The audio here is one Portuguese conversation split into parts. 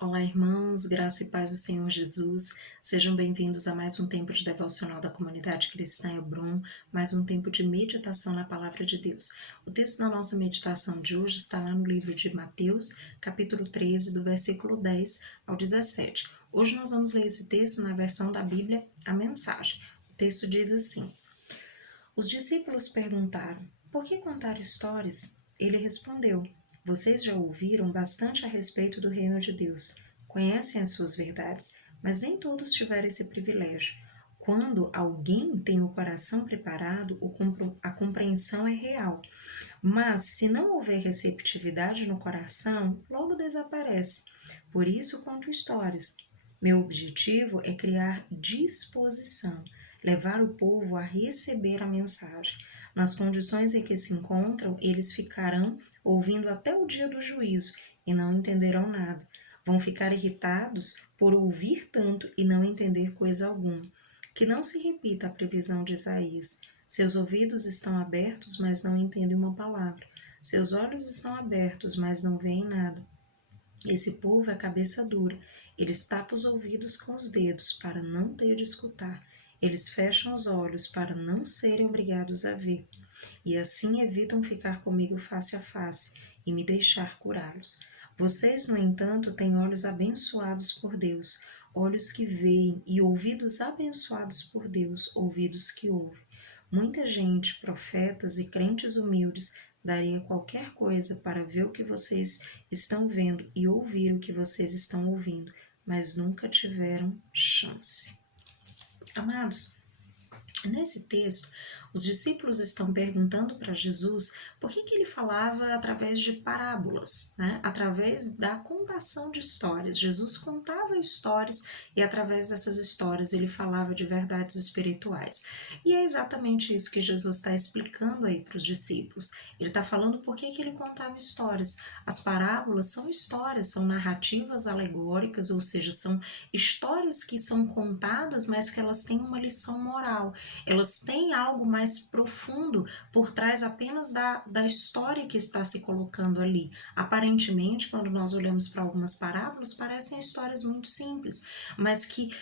Olá, irmãos, graça e paz do Senhor Jesus. Sejam bem-vindos a mais um tempo de devocional da comunidade cristã Hebron, mais um tempo de meditação na palavra de Deus. O texto da nossa meditação de hoje está lá no livro de Mateus, capítulo 13, do versículo 10 ao 17. Hoje nós vamos ler esse texto na versão da Bíblia, a Mensagem. O texto diz assim: Os discípulos perguntaram: Por que contar histórias? Ele respondeu: Vocês já ouviram bastante a respeito do reino de Deus, conhecem as suas verdades, mas nem todos tiveram esse privilégio. Quando alguém tem o coração preparado, a compreensão é real. Mas, se não houver receptividade no coração, logo desaparece. Por isso, conto histórias. Meu objetivo é criar disposição, levar o povo a receber a mensagem. Nas condições em que se encontram, eles ficarão ouvindo até o dia do juízo e não entenderão nada. Vão ficar irritados por ouvir tanto e não entender coisa alguma. Que não se repita a previsão de Isaías. Seus ouvidos estão abertos, mas não entendem uma palavra. Seus olhos estão abertos, mas não veem nada. Esse povo é cabeça dura. Eles tapam os ouvidos com os dedos para não ter de escutar. Eles fecham os olhos para não serem obrigados a ver. E assim evitam ficar comigo face a face e me deixar curá-los. Vocês, no entanto, têm olhos abençoados por Deus, olhos que veem, e ouvidos abençoados por Deus, ouvidos que ouvem. Muita gente, profetas e crentes humildes, daria qualquer coisa para ver o que vocês estão vendo e ouvir o que vocês estão ouvindo, mas nunca tiveram chance. Amados, nesse texto, os discípulos estão perguntando para Jesus por que ele falava através de parábolas, né? Através da contação de histórias. Jesus contava histórias e através dessas histórias ele falava de verdades espirituais. E é exatamente isso que Jesus está explicando aí para os discípulos. Ele está falando por que ele contava histórias. As parábolas são histórias, são narrativas alegóricas, ou seja, são histórias que são contadas, mas que elas têm uma lição moral. Elas têm algo mais profundo por trás apenas da história que está se colocando ali. Aparentemente, quando nós olhamos para algumas parábolas, parecem histórias muito simples, mas que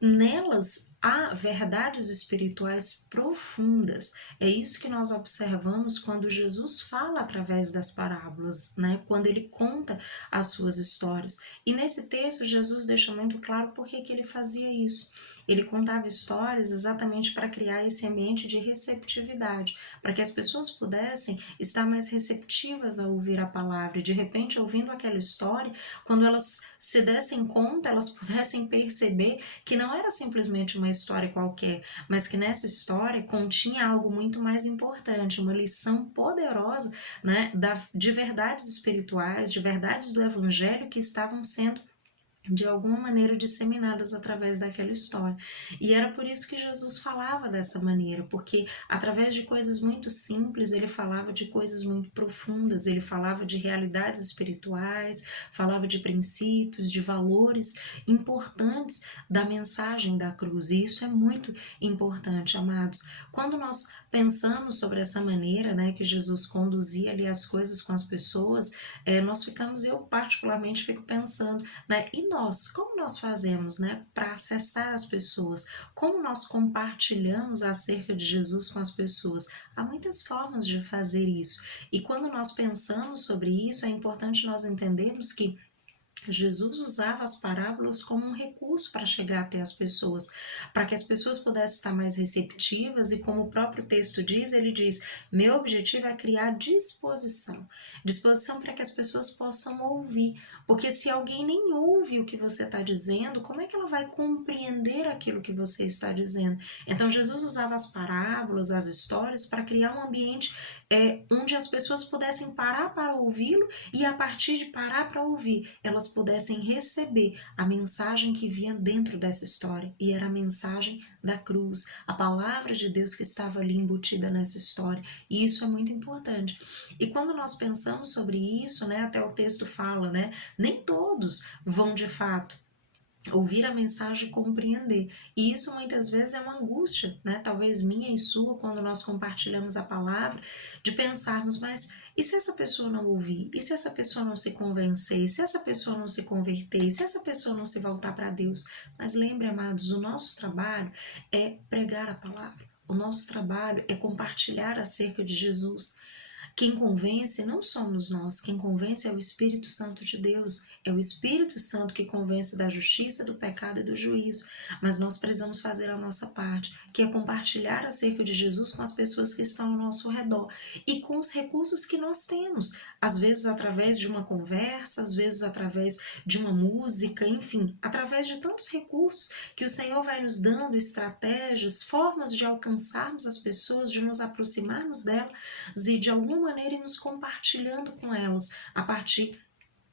nelas há verdades espirituais profundas. É isso que nós observamos quando Jesus fala através das parábolas, né? Quando ele conta as suas histórias. E nesse texto, Jesus deixa muito claro por que ele fazia isso. Ele contava histórias exatamente para criar esse ambiente de receptividade, para que as pessoas pudessem estar mais receptivas a ouvir a palavra. E de repente, ouvindo aquela história, quando elas se dessem conta, elas pudessem perceber que não era simplesmente uma história qualquer, mas que nessa história continha algo muito mais importante, uma lição poderosa, né, de verdades espirituais, de verdades do evangelho que estavam sendo de alguma maneira disseminadas através daquela história. E era por isso que Jesus falava dessa maneira, porque através de coisas muito simples, ele falava de coisas muito profundas, ele falava de realidades espirituais, falava de princípios, de valores importantes da mensagem da cruz. E isso é muito importante, amados. Quando nós pensamos sobre essa maneira, né, que Jesus conduzia ali as coisas com as pessoas, nós ficamos, eu particularmente fico pensando, né, e nós, como nós fazemos, né, para acessar as pessoas? Como nós compartilhamos acerca de Jesus com as pessoas? Há muitas formas de fazer isso. E quando nós pensamos sobre isso, é importante nós entendermos que Jesus usava as parábolas como um recurso para chegar até as pessoas, para que as pessoas pudessem estar mais receptivas, e como o próprio texto diz, ele diz: meu objetivo é criar disposição, disposição para que as pessoas possam ouvir, porque se alguém nem ouve o que você está dizendo, como é que ela vai compreender aquilo que você está dizendo? Então Jesus usava as parábolas, as histórias, para criar um ambiente onde as pessoas pudessem parar para ouvi-lo, e a partir de parar para ouvir, elas pudessem receber a mensagem que vinha dentro dessa história, e era a mensagem da cruz, a palavra de Deus que estava ali embutida nessa história, e isso é muito importante. E quando nós pensamos sobre isso, né, até o texto fala, né, nem todos vão de fato ouvir a mensagem e compreender. E isso muitas vezes é uma angústia, né? Talvez minha e sua, quando nós compartilhamos a palavra, de pensarmos, mas E se essa pessoa não ouvir? E se essa pessoa não se convencer? E se essa pessoa não se converter? E se essa pessoa não se voltar para Deus? Mas lembre, amados, o nosso trabalho é pregar a palavra. O nosso trabalho é compartilhar acerca de Jesus. Quem convence não somos nós, quem convence é o Espírito Santo de Deus. É o Espírito Santo que convence da justiça, do pecado e do juízo. Mas nós precisamos fazer a nossa parte, que é compartilhar acerca de Jesus com as pessoas que estão ao nosso redor e com os recursos que nós temos. Às vezes através de uma conversa, às vezes através de uma música, enfim, através de tantos recursos que o Senhor vai nos dando, estratégias, formas de alcançarmos as pessoas, de nos aproximarmos delas e de alguma maneira irmos compartilhando com elas a partir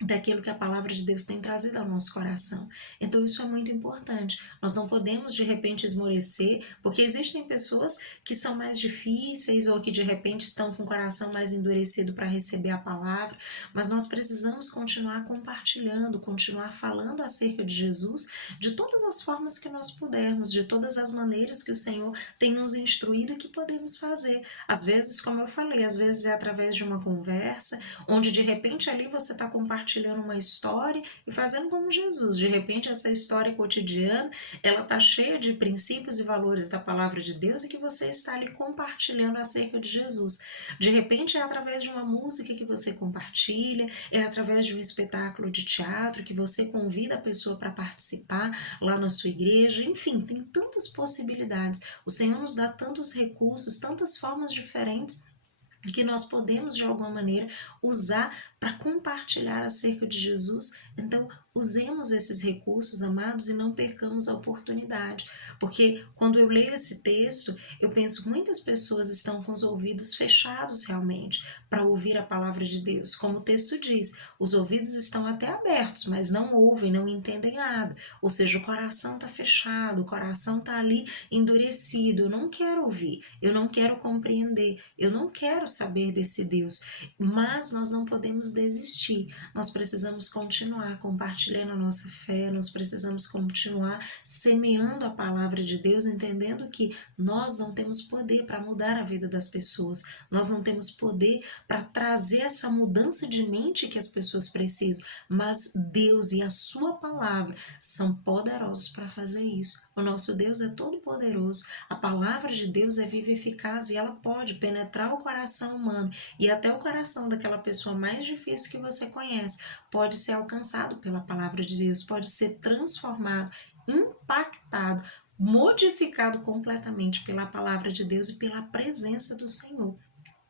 daquilo que a palavra de Deus tem trazido ao nosso coração. Então isso é muito importante. Nós não podemos de repente esmorecer, porque existem pessoas que são mais difíceis ou que de repente estão com o coração mais endurecido para receber a palavra, mas nós precisamos continuar compartilhando, continuar falando acerca de Jesus de todas as formas que nós pudermos, de todas as maneiras que o Senhor tem nos instruído e que podemos fazer. Às vezes, como eu falei, às vezes é através de uma conversa, onde de repente ali você está compartilhando uma história e fazendo como Jesus. De repente essa história cotidiana, ela está cheia de princípios e valores da palavra de Deus e que você está ali compartilhando acerca de Jesus. De repente é através de uma música que você compartilha, é através de um espetáculo de teatro que você convida a pessoa para participar lá na sua igreja, enfim, tem tantas possibilidades. O Senhor nos dá tantos recursos, tantas formas diferentes que nós podemos de alguma maneira usar para compartilhar acerca de Jesus. Então, usemos esses recursos, amados, e não percamos a oportunidade. Porque quando eu leio esse texto, eu penso que muitas pessoas estão com os ouvidos fechados realmente para ouvir a palavra de Deus. Como o texto diz, os ouvidos estão até abertos, mas não ouvem, não entendem nada. Ou seja, o coração está fechado, o coração está ali endurecido. Eu não quero ouvir, eu não quero compreender, eu não quero saber desse Deus. Mas nós não podemos desistir, nós precisamos continuar compartilhando a nossa fé, nós precisamos continuar semeando a palavra de Deus, entendendo que nós não temos poder para mudar a vida das pessoas, nós não temos poder para trazer essa mudança de mente que as pessoas precisam, mas Deus e a sua palavra são poderosos para fazer isso. O nosso Deus é todo poderoso, a palavra de Deus é viva e eficaz e ela pode penetrar o coração humano e até o coração daquela pessoa mais difícil que você conhece pode ser alcançado pela palavra de Deus, pode ser transformado, impactado, modificado completamente pela palavra de Deus e pela presença do Senhor.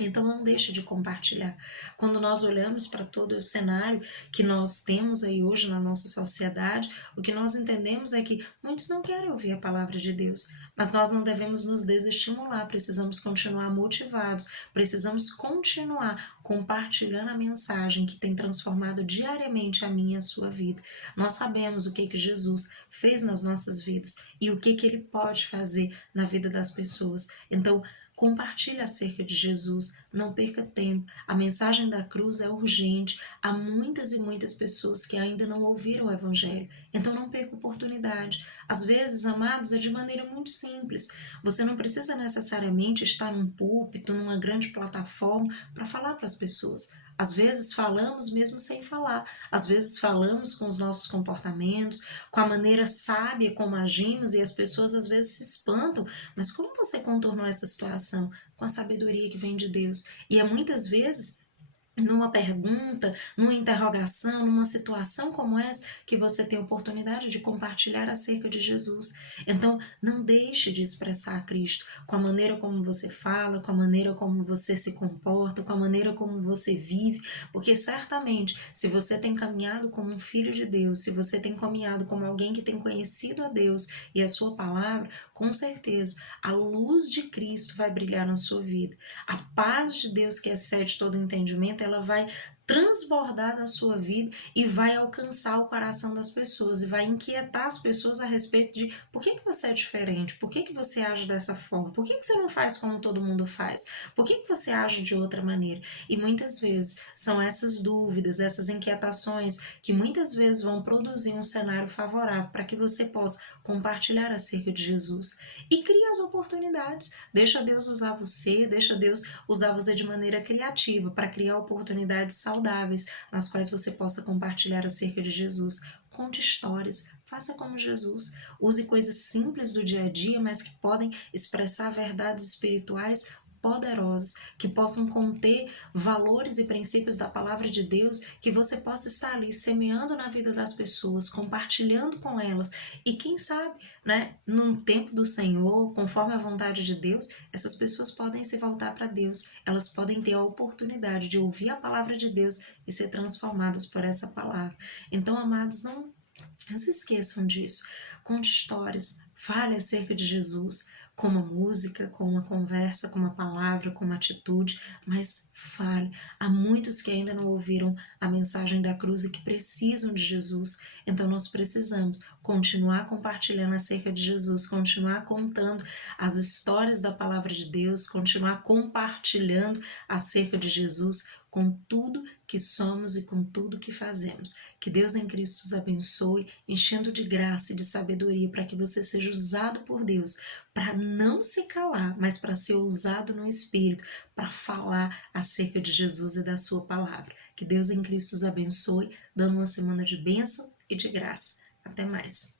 Então não deixe de compartilhar. Quando nós olhamos para todo o cenário que nós temos aí hoje na nossa sociedade, o que nós entendemos é que muitos não querem ouvir a palavra de Deus, mas nós não devemos nos desestimular, precisamos continuar motivados, precisamos continuar compartilhando a mensagem que tem transformado diariamente a minha e a sua vida. Nós sabemos o que Jesus fez nas nossas vidas e o que Ele pode fazer na vida das pessoas. Então, compartilhe acerca de Jesus, não perca tempo. A mensagem da cruz é urgente. Há muitas e muitas pessoas que ainda não ouviram o Evangelho. Então não perca a oportunidade. Às vezes, amados, é de maneira muito simples. Você não precisa necessariamente estar num púlpito, numa grande plataforma para falar para as pessoas. Às vezes falamos mesmo sem falar, às vezes falamos com os nossos comportamentos, com a maneira sábia como agimos e as pessoas às vezes se espantam, mas como você contornou essa situação? Com a sabedoria que vem de Deus. E é muitas vezes numa pergunta, numa interrogação, numa situação como essa, que você tem a oportunidade de compartilhar acerca de Jesus. Então, não deixe de expressar a Cristo com a maneira como você fala, com a maneira como você se comporta, com a maneira como você vive, porque certamente, se você tem caminhado como um filho de Deus, se você tem caminhado como alguém que tem conhecido a Deus e a sua palavra, com certeza, a luz de Cristo vai brilhar na sua vida. A paz de Deus que excede todo entendimento, ela vai transbordar da sua vida e vai alcançar o coração das pessoas e vai inquietar as pessoas a respeito de por que você é diferente, por que você age dessa forma, por que você não faz como todo mundo faz, por que você age de outra maneira. E muitas vezes são essas dúvidas, essas inquietações que muitas vezes vão produzir um cenário favorável para que você possa compartilhar acerca de Jesus. E cria as oportunidades, deixa Deus usar você, deixa Deus usar você de maneira criativa para criar oportunidades saudáveis nas quais você possa compartilhar acerca de Jesus. Conte histórias, faça como Jesus, use coisas simples do dia a dia, mas que podem expressar verdades espirituais poderosas, que possam conter valores e princípios da palavra de Deus, que você possa estar ali semeando na vida das pessoas, compartilhando com elas, e quem sabe, né, num tempo do Senhor, conforme a vontade de Deus, essas pessoas podem se voltar para Deus, elas podem ter a oportunidade de ouvir a palavra de Deus e ser transformadas por essa palavra. Então, amados, não se esqueçam disso. Conte histórias, fale acerca de Jesus, com uma música, com uma conversa, com uma palavra, com uma atitude, mas fale. Há muitos que ainda não ouviram a mensagem da cruz e que precisam de Jesus, então nós precisamos continuar compartilhando acerca de Jesus, continuar contando as histórias da palavra de Deus, continuar compartilhando acerca de Jesus com tudo que somos e com tudo que fazemos. Que Deus em Cristo os abençoe, enchendo de graça e de sabedoria para que você seja usado por Deus, para não se calar, mas para ser usado no Espírito, para falar acerca de Jesus e da sua palavra. Que Deus em Cristo os abençoe, dando uma semana de bênção e de graça. Até mais.